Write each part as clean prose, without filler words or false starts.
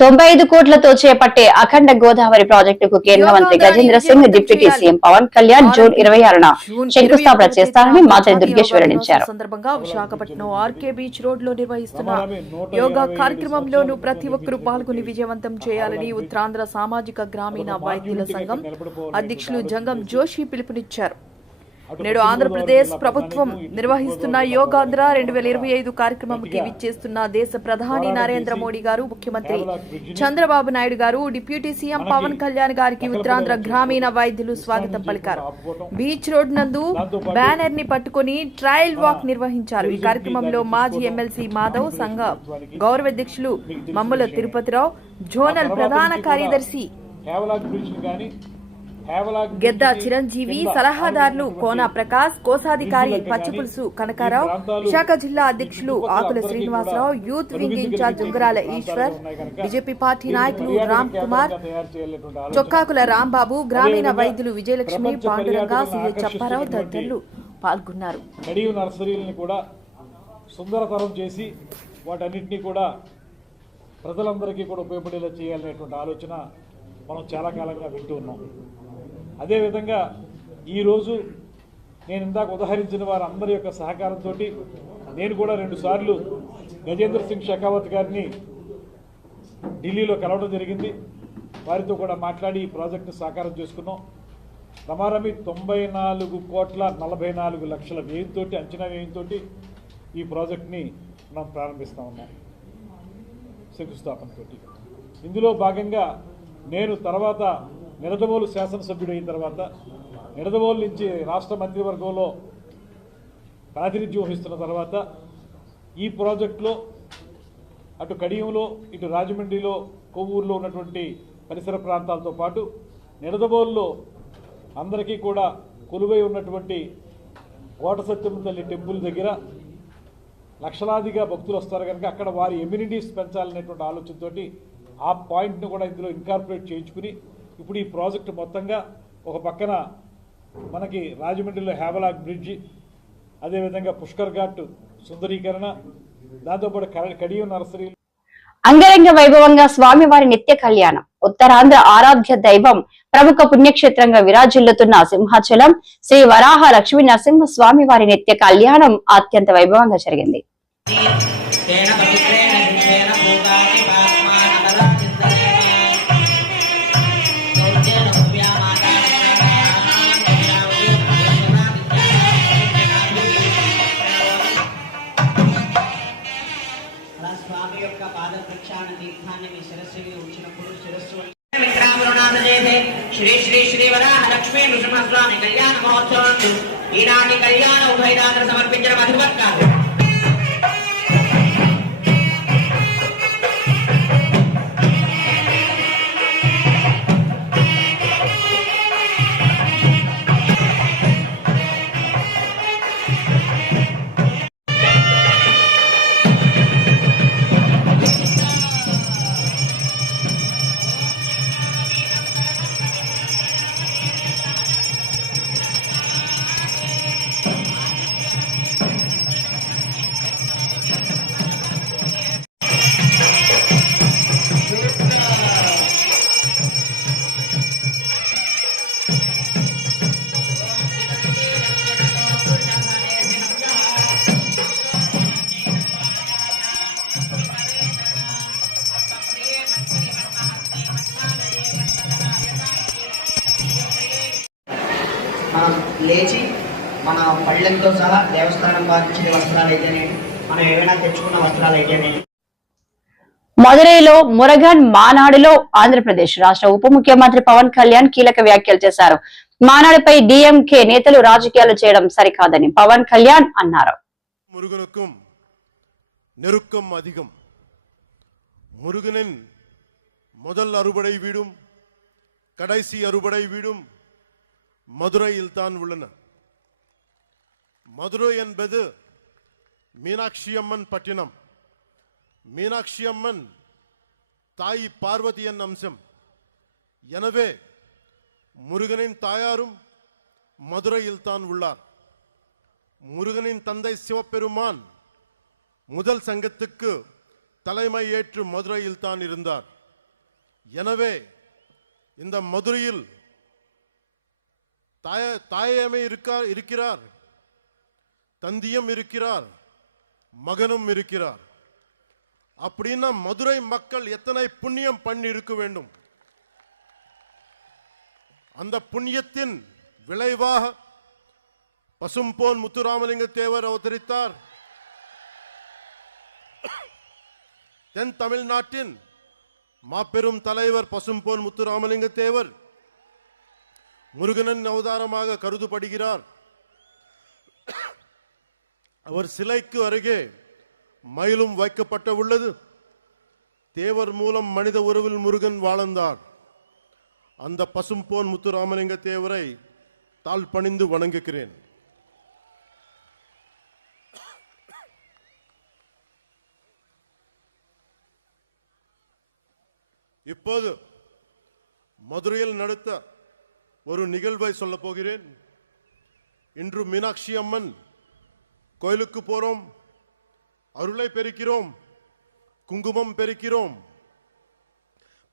95 కోట్లతో చేపట్టే అఖండ గోదావరి ప్రాజెక్టుకు కేంద్ర మంత్రి Gajendra Singh deputy CM Pawan Kalyan June 26న శంకుస్థాపన చేస్తారని మాత్రి దుర్గేష్ వెల్లడించారు. సందర్భంగా విశాఖపట్నం ఆర్కే బీచ్ రోడ్ లో నిర్వహిస్తున్న యోగా కార్యక్రమంలోనూ ప్రతి ఒక్కరూ పాల్గొని విజయవంతం చేయాలని ఉత్తరాంధ్ర సామాజిక గ్రామీణ వైద్యుల సంఘం అధ్యక్షులు జంగం జోషి పిలుపునిచ్చారు. నేడు ఆంధ్రప్రదేశ్ ప్రభుత్వం నిర్వహిస్తున్న యోగాంధ్ర 2025 కార్యక్రమంకి విచ్చేస్తున్న దేశ ప్రధాని నరేంద్ర మోడీ గారు, ముఖ్యమంత్రి చంద్రబాబు నాయుడు గారు, డిప్యూటీ సీఎం పవన్ కళ్యాణ్ గారికి ఉత్తరాంధ్ర గ్రామీణ వైద్యులు స్వాగతం పలికారు. బీచ్ రోడ్ నందు బ్యానర్ ని పట్టుకుని ట్రయల్ వాక్ నిర్వహించారు. ఈ కార్యక్రమంలో మాజీ ఎమ్మెల్సీ మాధవ్, సంఘ గౌరవాధ్యక్షులు మమ్ముల తిరుపతిరావు, జోనల్ ప్రధాన కార్యదర్శి గెద్దా చిరంజీవి, సలహాదారులు కోన ప్రకాష్, కోశాధికారి పచ్చిపులుసు కనకారావు, విశాఖ జిల్లా అధ్యక్షులు Akula Srinivasarao, youth wing incharge Ungarala Eswar, BJP party నాయకులు రామ్ కుమార్, చొక్కాకుల రాంబాబు, గ్రామీణ వైద్యులు విజయలక్ష్మి, పాండురంగ, సిఐ చప్పారావు తదితరులు పాల్గొన్నారు. సుందరతరం చేసి వాటన్నిటినీ కూడా ప్రజలందరికీ కూడా ఉపయోగపడేలా చేయాలనేటువంటి ఆలోచన మనం చాలా కాలంగా వింటూ ఉన్నాం. అదేవిధంగా ఈరోజు నేను ఇందాక ఉదహరించిన వారందరి యొక్క సహకారంతో నేను కూడా 2 సార్లు గజేంద్ర సింగ్ షెకావత్ గారిని ఢిల్లీలో కలవడం జరిగింది. వారితో కూడా మాట్లాడి ఈ ప్రాజెక్టును సాకారం చేసుకున్నాం. రమారమి 94 కోట్ల 44 లక్షల వ్యయంతో, అంచనా వ్యయంతో ఈ ప్రాజెక్ట్ని మనం ప్రారంభిస్తూ ఉన్నాం శంకుస్థాపనతో. ఇందులో భాగంగా నేను తర్వాత నిడదవోలు శాసనసభ్యుడు అయిన తర్వాత నిడదవోలు నుంచి రాష్ట్ర మంత్రివర్గంలో ప్రాతినిధ్యం వహిస్తున్న తర్వాత ఈ ప్రాజెక్టులో అటు కడియంలో, ఇటు రాజమండ్రిలో, కొవ్వూరులో ఉన్నటువంటి పరిసర ప్రాంతాలతో పాటు నిడదవోలులో అందరికీ కూడా కొలువై ఉన్నటువంటి కోట సత్యమ్మ తల్లి టెంపుల్ దగ్గర లక్షలాదిగా భక్తులు వస్తారు కనుక అక్కడ వారి ఎమ్యూనిటీస్ పెంచాలనేటువంటి ఆలోచనతో ఆ పాయింట్ను కూడా ఇందులో ఇన్కార్పొరేట్ చేయించుకుని ఇప్పుడు ఈ ప్రాజెక్టు మొత్తంగా ఒక పక్కన మనకి రాజమండ్రిలో హేవలాక్ బ్రిడ్జి, అదేవిధంగా పుష్కర్ ఘాట్ సుందరీకరణ, దాంతోపాటు కడియం నర్సరీ. అంగరంగ వైభవంగా స్వామివారి నిత్య కళ్యాణం. ఉత్తరాంధ్ర ఆరాధ్య దైవం, ప్రముఖ పుణ్యక్షేత్రంగా విరాజిల్లుతున్న సింహాచలం శ్రీ వరాహ లక్ష్మీ నరసింహ స్వామివారి నిత్య కళ్యాణం అత్యంత వైభవంగా జరిగింది. శ్రీ శ్రీ శ్రీ వరాహ లక్ష్మీ నృసింహస్వామి కళ్యాణ మహోత్సవం ఈనాటి కళ్యాణ ఉభయదాతలు సమర్పించిన మధువర్గాలు. మనం లేచి మన పళ్ళెంతో సహా దేవస్థానం భావించిన వస్త్రాలు అయితేనే, మనం ఏమైనా తెచ్చుకున్న వస్త్రాలు అయితేనే. మదురైలో మురగన్ మానాడులో ఆంధ్రప్రదేశ్ రాష్ట్ర ఉప ముఖ్యమంత్రి పవన్ కళ్యాణ్ కీలక వ్యాఖ్యలు చేశారు. మానాడుపై డిఎంకే నేతలు రాజకీయాలు చేయడం సరికాదని పవన్ కళ్యాణ్ అన్నారు. మురుగునుக்கும் நெருக்கம் அதிகம். முருகனின் முதல் அறுபடை வீடும் கடைசி அறுபடை வீடும் மதுரையில் தான் உள்ளன. மதுரை என்பது மீனாட்சி அம்மன் பட்டினம். மீனாட்சி அம்மன் தாய் பார்வதியின் அம்சம். எனவே முருகனின் தாயாரும் மதுரையில் தான் உள்ளார். முருகனின் தந்தை சிவபெருமான் முதல் சங்கத்துக்கு தலைமை ஏற்று மதுரையில் தான் இருந்தார். எனவே இந்த மதுரையில் தாயமே இருக்கிறார், தந்தியும் இருக்கிறார், மகனும் இருக்கிறார். அப்படின்னா மதுரை மக்கள் எத்தனை புண்ணியம் பண்ணி இருக்க வேண்டும். அந்த புண்ணியத்தின் விளைவாக பசும்பொன் முத்துராமலிங்க தேவர் அவதரித்தார். தென் தமிழ்நாட்டின் மாபெரும் தலைவர் பசும்பொன் முத்துராமலிங்க தேவர் முருகனின் அவதாரமாக கருதப்படுகிறார். அவர் சிலைக்கு அருகே மயிலும் வைக்கப்பட்ட உள்ளது. தேவர் மூலம் மனித உறவில் முருகன் வாழ்ந்தார். அந்த பசும்பொன் முத்துராமலிங்க தேவரை தாழ் பணிந்து வணங்குகிறேன். இப்போது மதுரையில் நடத்த ஒரு நிகழ்வை சொல்ல போகிறேன். இன்று மீனாட்சி அம்மன் கோயிலுக்கு போறோம், அருளை பெருக்கிறோம், குங்குமம் பெருக்கிறோம்,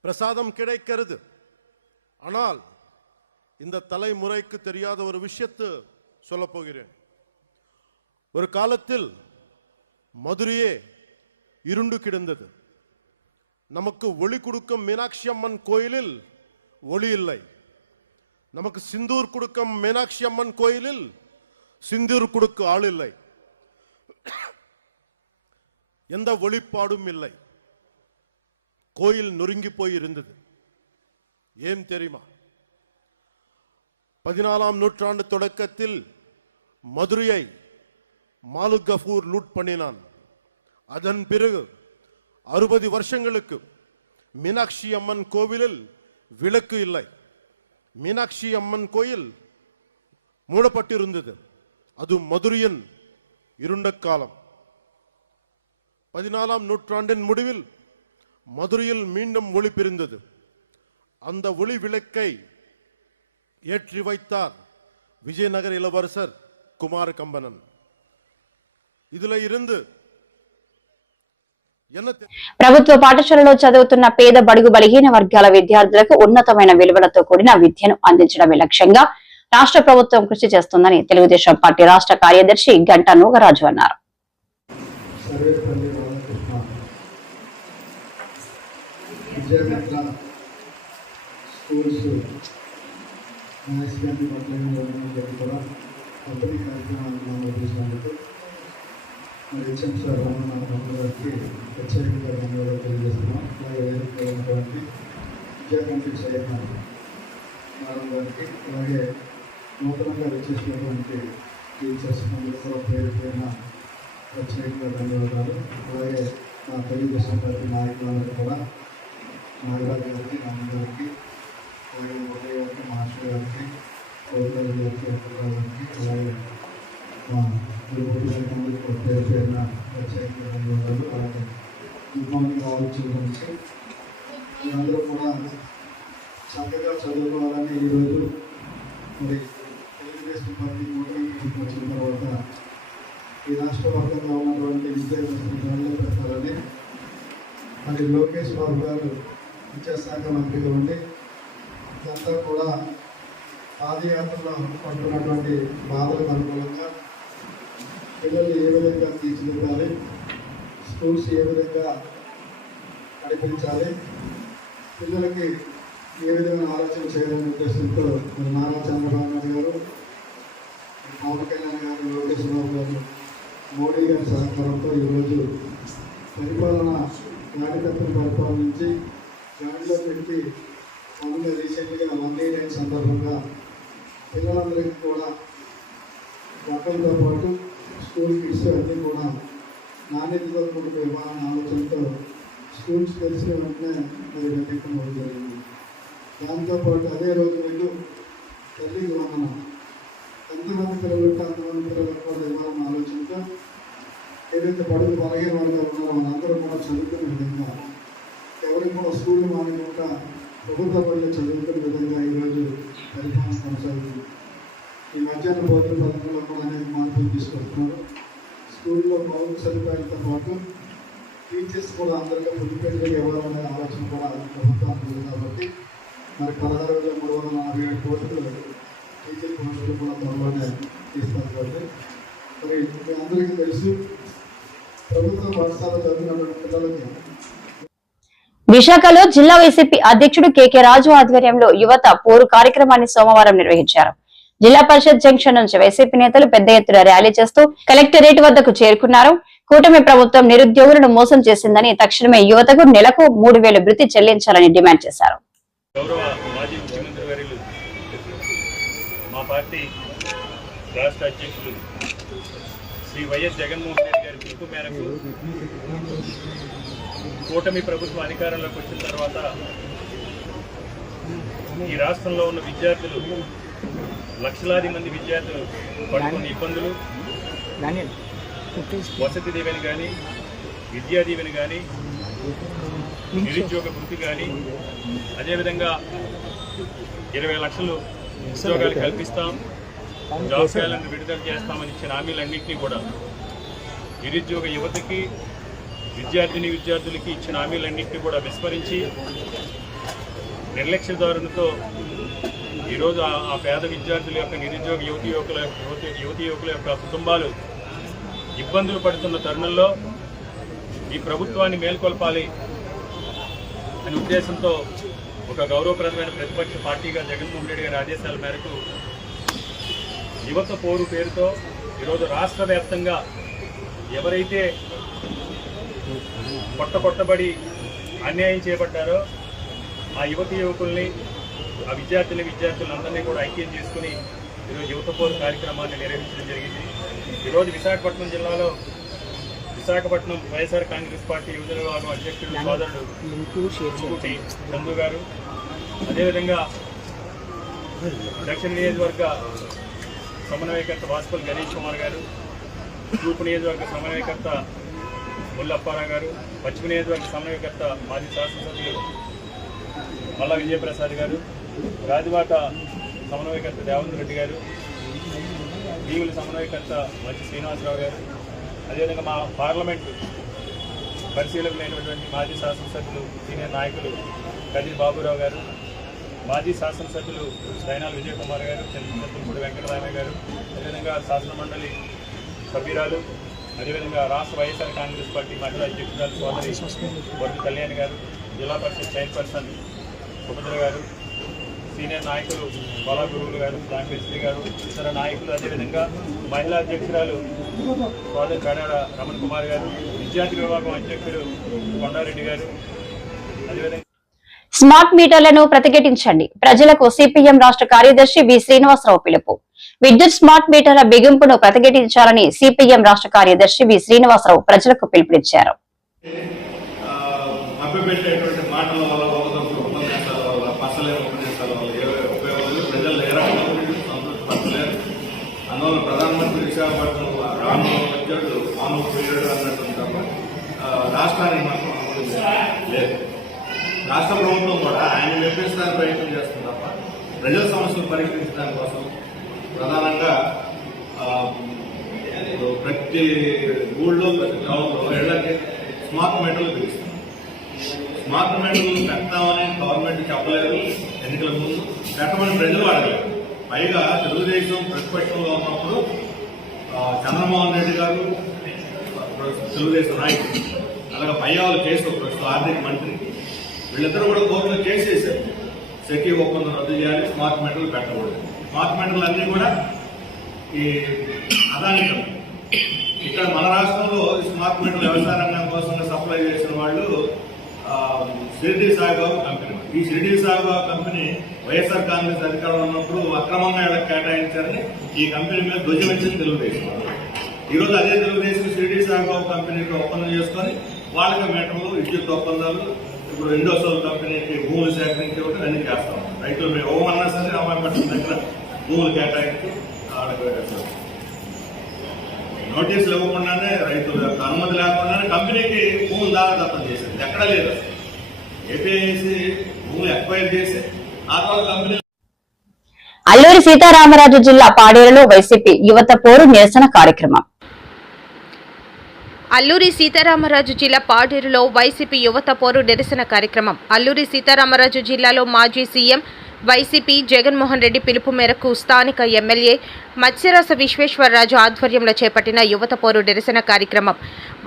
பிரசாதம் கிடைக்கிறது. ஆனால் இந்த தலைமுறைக்கு தெரியாத ஒரு விஷயத்தை சொல்ல போகிறேன். ஒரு காலத்தில் மதுரையே இருண்டு கிடந்தது. நமக்கு ஒளி கொடுக்கும் மீனாட்சி அம்மன் கோயிலில் ஒளி இல்லை. நமக்கு சிந்தூர் கொடுக்கும் மீனாட்சி அம்மன் கோயிலில் சிந்தூர் கொடுக்க ஆள் இல்லை. எந்த ஒளிப்பாடும் இல்லை. கோயில் நொறுங்கி போய் இருந்தது. ஏன் தெரியுமா? 14ஆம் நூற்றாண்டு தொடக்கத்தில் மதுரையை மாலிக் கஃபூர் லூட் பண்ணினான். அதன் பிறகு 60 வருஷங்களுக்கு மீனாட்சி அம்மன் கோவிலில் விளக்கு இல்லை. மீனாட்சி அம்மன் கோயில் மூடப்பட்டிருந்தது. அது மதுரையின் இருண்ட காலம். 14ஆம் நூற்றாண்டின் முடிவில் மதுரையில் மீண்டும் ஒளி பிரிந்தது. அந்த ஒளி விளக்கை ஏற்றி வைத்தார் விஜயநகர இளவரசர் குமார கம்பனன். இதுல இருந்து ప్రభుత్వ పాఠశాలలో చదువుతున్న పేద బడుగు బలహీన వర్గాల విద్యార్థులకు ఉన్నతమైన విలువలతో కూడిన విద్యను అందించడమే లక్ష్యంగా రాష్ట్ర ప్రభుత్వం కృషి చేస్తుందని తెలుగుదేశం పార్టీ రాష్ట్ర కార్యదర్శి గంటా నూగరాజు అన్నారు. హెచ్ఎం సార్ గారికి ప్రత్యేకంగా ధన్యవాదాలు తెలియజేస్తున్నాం. అలాగే వేదికలో ఉన్నటువంటి విద్యా కమిటీ చైర్మన్ మేడం గారికి, అలాగే నూతనంగా వచ్చేసినటువంటి టీచర్స్ అందరూ కూడా పేరు పేరున ప్రత్యేకంగా ధన్యవాదాలు. అలాగే మా తెలుగుదేశం పార్టీ నాయకులందరూ కూడా నాగరాజు గారికి, నాన్న గారికి, అలాగే ఉదయ్ గారికి, మాస్టర్ గారికి, గౌరవ్ గారికి, అప్పలరావు గారికి, అలాగే మా పేరు పేరున ప్రత్యేకంగా ధన్యవాదాలు. అలాగే విభాగం ఆలోచించడానికి మీరందరూ కూడా చక్కగా చదువుకోవాలని ఈరోజు మరి తెలుగుదేశం పార్టీ కూటమికి వచ్చిన తర్వాత ఈ రాష్ట్ర వ్యాప్తంగా ఉన్నటువంటి విద్యార్థులను ప్రజలు పెట్టాలని మరి లోకేష్ బాబు గారు విద్యాశాఖ మంత్రిగా ఉండి ఇదంతా కూడా పాదయాత్రలో పడుతున్నటువంటి బాధలకు అనుకూలంగా పిల్లల్ని ఏ విధంగా తీర్చిదిద్దాలి, స్కూల్స్ ఏ విధంగా నడిపించాలి, పిల్లలకి ఏ విధమైన ఆలోచన చేయాలనే ఉద్దేశంతో నారా చంద్రబాబు నాయుడు గారు, పవన్ కళ్యాణ్ గారు, లోకేష్ బాబు గారు, మోడీ గారి సహకారంతో ఈరోజు పరిపాలన నాటికత్వం పరిపాలనించి గాడిలో పెట్టి మొన్న రీసెంట్గా 189 సందర్భంగా పిల్లలందరికీ కూడా బట్టలతో పాటు స్కూల్ కిట్స్ అన్నీ కూడా నాణ్యతతో కూడిన ఇవ్వాలనే ఆలోచనతో స్కూల్స్ తెలిసిన వెంటనే మరి పెట్టడం జరిగింది. దాంతోపాటు అదే రోజు వీళ్ళు తల్లికి వందనం, ఎంతమంది పిల్లలు ఉంటే అంతమంది పిల్లలకు కూడా ఇవ్వాలన్న ఆలోచనతో ఏదైతే బడుగు బలహీన వర్గాలు ఉన్నారో వాళ్ళందరూ కూడా చదువుకునే విధంగా, ఎవరికి కూడా స్కూల్ మానకుండా ప్రభుత్వ బడిలో చదువుకునే విధంగా ఈరోజు పరిపాలన కొనసాగుతుంది. ఈ మధ్యాహ్న భోజన పథకంలో కూడా అనేక మార్పులు తీసుకొస్తున్నారు. స్కూల్లో మౌలిక సదుపాయాలతో పాటు టీచర్స్ కూడా అందరికీ ఇండిపెండెంట్గా ఇవ్వాలనే ఆలోచన కూడా ప్రభుత్వానికి ఉంది కాబట్టి మరి 16,347 కోట్లు టీచర్ పోస్టులు కూడా త్వరలోనే తీస్తారు కాబట్టి మరి మీ అందరికీ తెలుసు ప్రభుత్వ పాఠశాల చదివినటువంటి పిల్లలకి విశాఖలో జిల్లా వైసీపీ అధ్యక్షుడు కేకే రాజు ఆధ్వర్యంలో యువత పోరు కార్యక్రమాన్ని సోమవారం నిర్వహించారు. జిల్లా పరిషత్ జంక్షన్ నుంచి వైసీపీ నేతలు పెద్ద ఎత్తున ర్యాలీ చేస్తూ కలెక్టరేట్ వద్దకు చేరుకున్నారు. కూటమి ప్రభుత్వం నిరుద్యోగులను మోసం చేసిందని తక్షణమే యువతకు నెలకు 3,000 భృతి చెల్లించాలని డిమాండ్ చేశారు. గౌరవ మాజీ ముఖ్యమంత్రి వర్యులు మా పార్టీ రాష్ట్ర అధ్యక్షులు శ్రీ వైఎస్ జగన్మోహన్ రెడ్డి గారి పిలుపు మేరకు కూటమి ప్రభుత్వం అధికారంలోకి వచ్చిన తర్వాత ఈ రాష్ట్రంలో ఉన్న విద్యార్థులు లక్షలాది మంది విద్యార్థులు పడుతున్న ఇబ్బందులు, వసతి దీవెన కానీ, విద్యా దీవెన కానీ, నిరుద్యోగ వృత్తి కానీ, అదేవిధంగా 20 లక్షలు ఉద్యోగాలు కల్పిస్తాం, జాబ్ క్యాలెండర్ విడుదల చేస్తామని ఇచ్చిన హామీలన్నింటినీ కూడా నిరుద్యోగ యువతకి, విద్యార్థులకి ఇచ్చిన హామీలన్నింటినీ కూడా విస్మరించి నిర్లక్ష్య ధోరణితో ఈరోజు ఆ పేద విద్యార్థుల యొక్క నిరుద్యోగ యువతి యువకుల యొక్క కుటుంబాలు ఇబ్బందులు పడుతున్న తరుణంలో ఈ ప్రభుత్వాన్ని మేల్కొల్పాలి అనే ఉద్దేశంతో ఒక గౌరవప్రదమైన ప్రతిపక్ష పార్టీగా జగన్మోహన్ రెడ్డి గారి ఆదేశాల మేరకు యువత పోరు పేరుతో ఈరోజు రాష్ట్ర వ్యాప్తంగా ఎవరైతే కొట్టబడి అన్యాయం చేపట్టారో ఆ యువతి యువకుల్ని, ఆ విద్యార్థులందరినీ కూడా ఐక్యం చేసుకుని ఈరోజు యువత పోరు కార్యక్రమాన్ని నిర్వహించడం జరిగింది. ఈరోజు విశాఖపట్నం జిల్లాలో విశాఖపట్నం వైఎస్ఆర్ కాంగ్రెస్ పార్టీ యువజన విభాగం అధ్యక్షుడు సోదరుడు చందు గారు, అదేవిధంగా దక్షిణ నియోజకవర్గ సమన్వయకర్త వాసుపల్లి గణేష్ కుమార్ గారు, తూర్పు నియోజకవర్గ సమన్వయకర్త ముల్లప్పారావు గారు, పశ్చిమ నియోజకవర్గ సమన్వయకర్త మాజీ శాసనసభ్యులు మల్లా విజయప్రసాద్ గారు, రాజబాట సమన్వయకర్త దేవేంద్ర రెడ్డి గారు, భీముల సమన్వయకర్త మంచి శ్రీనివాసరావు గారు, అదేవిధంగా మా పార్లమెంటు పరిశీలకులైనటువంటి మాజీ శాసనసభ్యులు సీనియర్ నాయకులు కదిరి బాబురావు గారు, మాజీ శాసనసభ్యులు దైనాల విజయ్ కుమార్ గారు, చంద్రపూడి వెంకటరామయ్య గారు, అదేవిధంగా శాసనమండలి సభ్యురాలు, అదేవిధంగా రాష్ట్ర వైఎస్ఆర్ కాంగ్రెస్ పార్టీ మహిళా అధ్యక్షురాలు సోదరి బొడ్డు కళ్యాణ్ గారు, జిల్లా పరిషత్ చైర్పర్సన్ సుభద్ర గారు, సీనియర్ నాయకులు బాలా గురువులు గారు, రామకృష్ణ గారు, ఇతర నాయకులు, అదేవిధంగా మహిళా అధ్యక్షురాలు సోదరి కడాడ రమణ్ కుమార్ గారు, విద్యార్థి విభాగం అధ్యక్షుడు కొండారెడ్డి గారు, అదేవిధంగా స్మార్ట్ మీటర్లను ప్రతిఘటించండి, ప్రజలకు సిపిఎం రాష్ట్ర కార్యదర్శి వి శ్రీనివాసరావు పిలుపు. విద్యుత్ స్మార్ట్ మీటర్ల బిగింపును ప్రతిఘటించాలని సిపిఎం రాష్ట్ర కార్యదర్శి వి శ్రీనివాసరావు ప్రజలకు పిలుపునిచ్చారు. అందువల్ల ప్రధానమంత్రి విశాఖపట్నం రాష్ట్రానికి మాత్రం లేదు. రాష్ట్ర ప్రభుత్వం కూడా ఆయన మెప్పించడానికి ప్రయత్నం చేస్తుంది తప్ప ప్రజల సమస్యలు పరిష్కరించడానికి కోసం ప్రధానంగా ప్రతి ఊళ్ళో, ప్రతి టౌన్లో ఇళ్లకి స్మార్ట్ మీటర్లు పిలుస్తాం. స్మార్ట్ మీటర్లు పెట్టామని గవర్నమెంట్ చెప్పలేదు, ఎన్నికల ముందు పెట్టమని ప్రజలు అడగలేదు. పైగా తెలుగుదేశం ప్రతిపక్షంలో ఉన్నప్పుడు చంద్రమోహన్ రెడ్డి గారు తెలుగుదేశం నాయకుడు, అలాగే పయ్యావులు కేసు ప్రస్తుతం ఆర్థిక మంత్రి, వీళ్ళిద్దరూ కూడా కోర్టులో కేసు వేశారు. సెకీ ఒప్పందం రద్దు చేయాలి, స్మార్ట్ మీటర్లు పెట్టకూడదు. స్మార్ట్ మీటర్లు అన్నీ కూడా ఈ అదాని కంపెనీ. ఇక్కడ మన రాష్ట్రంలో స్మార్ట్ మీటర్లు వ్యవసాయ రంగం కోసం సప్లై చేసిన వాళ్ళు షిరిడి సాయిబాబా కంపెనీ. ఈ షిరిడి సాయిబాబా కంపెనీ వైఎస్ఆర్ కాంగ్రెస్ అధికారంలో ఉన్నప్పుడు అక్రమంగా ఇళ్ళకి కేటాయించారని ఈ కంపెనీ మీద ధ్వజమించింది తెలుగుదేశం. ఈరోజు అదే తెలుగుదేశం షిరిడి సాయిబాబా కంపెనీతో ఒప్పందం చేసుకొని వాళ్ళకి మీటర్లు, విద్యుత్ ఒప్పందాలు, ఇప్పుడు ఇండోసోల్ కంపెనీకి భూములు సేకరించి ఒకటి అన్ని చేస్తాం. రైతులు మేము ఓమన్నా సరే అమ్మాయిపట్నం దగ్గర భూములు కేటాయించి నోటీసులు ఇవ్వకుండానే, రైతుల యొక్క అనుమతి లేకుండానే కంపెనీకి భూములు దాదాపు చేసింది. ఎక్కడా లేదు. ఏపీఐసి భూములు ఎక్వైర్ చేసి ఆ తర్వాత కంపెనీ. అల్లూరి సీతారామరాజు జిల్లా పాడేరులో వైసీపీ యువత పోరు నిరసన కార్యక్రమం. అల్లూరి సీతారామరాజు జిల్లా పాడేరులో వైసీపీ యువత పోరు నిరసన కార్యక్రమం. అల్లూరి సీతారామరాజు జిల్లాలో మాజీ సీఎం వైసీపీ జగన్మోహన్ రెడ్డి పిలుపు మేరకు స్థానిక ఎమ్మెల్యే మత్స్యరస విశ్వేశ్వరరాజు ఆధ్వర్యంలో చేపట్టిన యువత పోరు నిరసన కార్యక్రమం.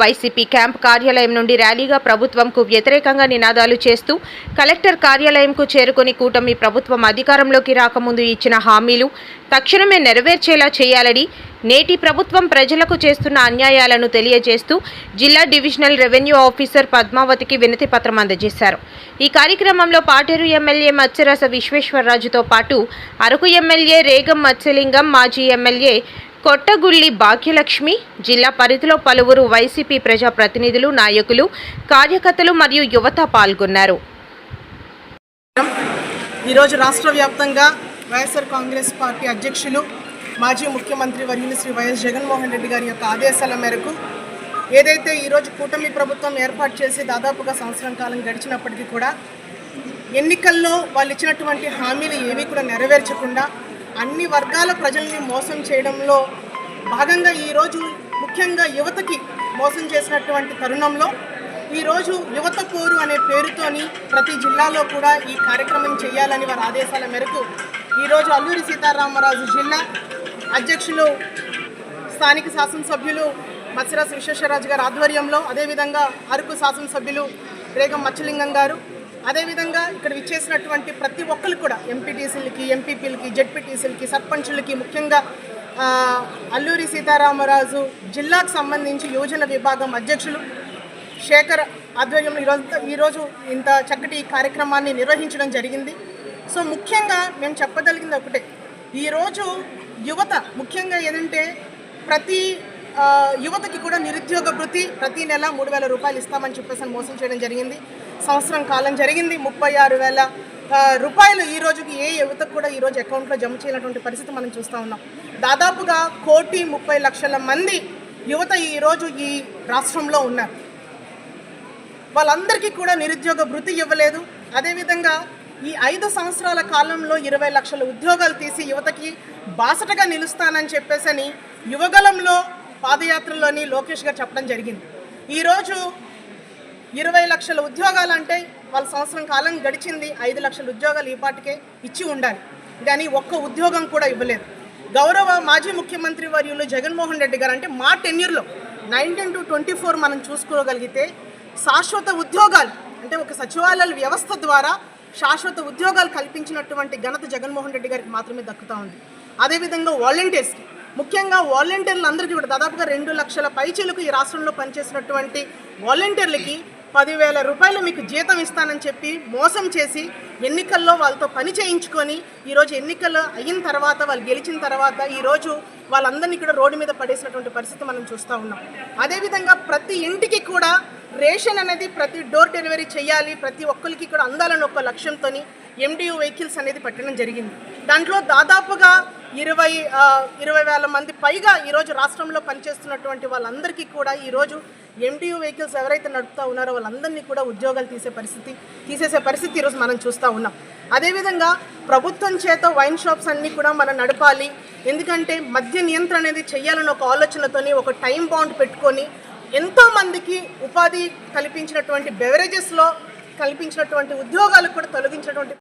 వైసీపీ క్యాంప్ కార్యాలయం నుండి ర్యాలీగా ప్రభుత్వంకు వ్యతిరేకంగా నినాదాలు చేస్తూ కలెక్టర్ కార్యాలయంకు చేరుకుని కూటమి ప్రభుత్వం అధికారంలోకి రాకముందు ఇచ్చిన హామీలు తక్షణమే నెరవేర్చేలా చేయాలని, నేటి ప్రభుత్వం ప్రజలకు చేస్తున్న అన్యాయాలను తెలియజేస్తూ జిల్లా డివిజనల్ రెవెన్యూ ఆఫీసర్ పద్మావతికి వినతి పత్రం అందజేశారు. ఈ కార్యక్రమంలో పాటేరు ఎమ్మెల్యే మత్స్యరస విశ్వేశ్వరరాజుతో పాటు అరకు ఎమ్మెల్యే రేగం మత్స్యలింగం, మాజీ ఎమ్మెల్యే కొట్టగుల్లి భాగ్యలక్ష్మి, జిల్లా పరిధిలో పలువురు వైసీపీ ప్రజాప్రతినిధులు, నాయకులు, కార్యకర్తలు మరియు యువత పాల్గొన్నారు. ఈరోజు రాష్ట్ర వ్యాప్తంగా వైఎస్ఆర్ కాంగ్రెస్ పార్టీ అధ్యక్షులు మాజీ ముఖ్యమంత్రి వర్యులు శ్రీ వైఎస్ జగన్మోహన్ రెడ్డి గారి యొక్క ఆదేశాల మేరకు ఏదైతే ఈరోజు కూటమి ప్రభుత్వం ఏర్పాటు చేసి దాదాపుగా సంవత్సరం కాలం గడిచినప్పటికీ కూడా ఎన్నికల్లో వాళ్ళు ఇచ్చినటువంటి హామీలు ఏవి కూడా నెరవేర్చకుండా అన్ని వర్గాల ప్రజల్ని మోసం చేయడంలో భాగంగా ఈరోజు ముఖ్యంగా యువతకి మోసం చేసినటువంటి తరుణంలో ఈరోజు యువత పోరు అనే పేరుతోని ప్రతి జిల్లాలో కూడా ఈ కార్యక్రమం చేయాలని వారి ఆదేశాల మేరకు ఈరోజు అల్లూరి సీతారామరాజు జిల్లా అధ్యక్షులు స్థానిక శాసనసభ్యులు మత్స్యరస విశ్వేశ్వరరాజు గారి ఆధ్వర్యంలో, అదేవిధంగా అరకు శాసనసభ్యులు రేగం మత్స్యలింగం గారు, అదేవిధంగా ఇక్కడ విచ్చేసినటువంటి ప్రతి ఒక్కరు కూడా ఎంపీటీసీలకి, ఎంపీపీలకి, జెడ్పీటీసీలకి, సర్పంచులకి, ముఖ్యంగా అల్లూరి సీతారామరాజు జిల్లాకు సంబంధించి యువజన విభాగం అధ్యక్షులు శేఖర్ ఆధ్వర్యంలో ఈరోజు ఇంత చక్కటి కార్యక్రమాన్ని నిర్వహించడం జరిగింది. సో ముఖ్యంగా మేము చెప్పగలిగింది ఒకటే, ఈరోజు యువత ముఖ్యంగా ఏదంటే ప్రతి యువతకి కూడా నిరుద్యోగ భృతి ప్రతి నెల 3,000 రూపాయలు ఇస్తామని చెప్పేసి మోసం చేయడం జరిగింది. సంవత్సరం కాలం జరిగింది. 36,000 రూపాయలు ఈ రోజుకి ఏ యువతకు కూడా ఈరోజు అకౌంట్లో జమ చేయనటువంటి పరిస్థితి మనం చూస్తూ ఉన్నాం. దాదాపుగా 1,30,00,000 మంది యువత ఈరోజు ఈ రాష్ట్రంలో ఉన్నారు. వాళ్ళందరికీ కూడా నిరుద్యోగ భృతి ఇవ్వలేదు. అదేవిధంగా ఈ 5 సంవత్సరాల కాలంలో 20 లక్షల ఉద్యోగాలు తీసి యువతకి బాసటగా నిలుస్తానని చెప్పేసి యువగలంలో పాదయాత్రలోని లోకేష్ గారు చెప్పడం జరిగింది. ఈరోజు 20 లక్షల ఉద్యోగాలు అంటే వాళ్ళ సంవత్సరం కాలం గడిచింది, 5 లక్షల ఉద్యోగాలు ఈ పాటికే ఇచ్చి ఉండాలి, కానీ ఒక్క ఉద్యోగం కూడా ఇవ్వలేదు. గౌరవ మాజీ ముఖ్యమంత్రి వర్యులు జగన్మోహన్ రెడ్డి గారు అంటే మా టెన్యూర్లో 19 to 24 మనం చూసుకోగలిగితే శాశ్వత ఉద్యోగాలు అంటే ఒక సచివాలయాల వ్యవస్థ ద్వారా శాశ్వత ఉద్యోగాలు కల్పించినటువంటి ఘనత జగన్మోహన్ రెడ్డి గారికి మాత్రమే దక్కుతూ ఉంది. అదేవిధంగా వాలంటీర్స్కి, ముఖ్యంగా వాలంటీర్లందరికీ కూడా దాదాపుగా 2 లక్షల పైచీలకు ఈ రాష్ట్రంలో పనిచేసినటువంటి వాలంటీర్లకి 10,000 రూపాయలు మీకు జీతం ఇస్తానని చెప్పి మోసం చేసి ఎన్నికల్లో వాళ్ళతో పని చేయించుకొని ఈరోజు ఎన్నికలు అయిన తర్వాత వాళ్ళు గెలిచిన తర్వాత ఈరోజు వాళ్ళందరినీ కూడా రోడ్డు మీద పడేసినటువంటి పరిస్థితి మనం చూస్తూ ఉన్నాం. అదేవిధంగా ప్రతి ఇంటికి కూడా రేషన్ అనేది ప్రతి డోర్ డెలివరీ చేయాలి, ప్రతి ఒక్కరికి కూడా అందాలని ఒక లక్ష్యంతో MDU వెహికల్స్ అనేది పెట్టడం జరిగింది. దాంట్లో దాదాపుగా 20,000 మంది పైగా ఈరోజు రాష్ట్రంలో పనిచేస్తున్నటువంటి వాళ్ళందరికీ కూడా ఈరోజు MDU వెహికల్స్ ఎవరైతే నడుపుతూ ఉన్నారో వాళ్ళందరినీ కూడా ఉద్యోగాలు తీసేసే పరిస్థితి ఈరోజు మనం చూస్తూ ఉన్నాం. అదేవిధంగా ప్రభుత్వం చేత వైన్ షాప్స్ అన్నీ కూడా మనం నడపాలి, ఎందుకంటే మద్య నియంత్రణ అనేది చేయాలని ఒక ఆలోచనతోని ఒక టైం బౌండ్ పెట్టుకొని ఎంతోమందికి ఉపాధి కల్పించినటువంటి బెవరేజెస్లో కల్పించినటువంటి ఉద్యోగాలకు కూడా తొలగించినటువంటి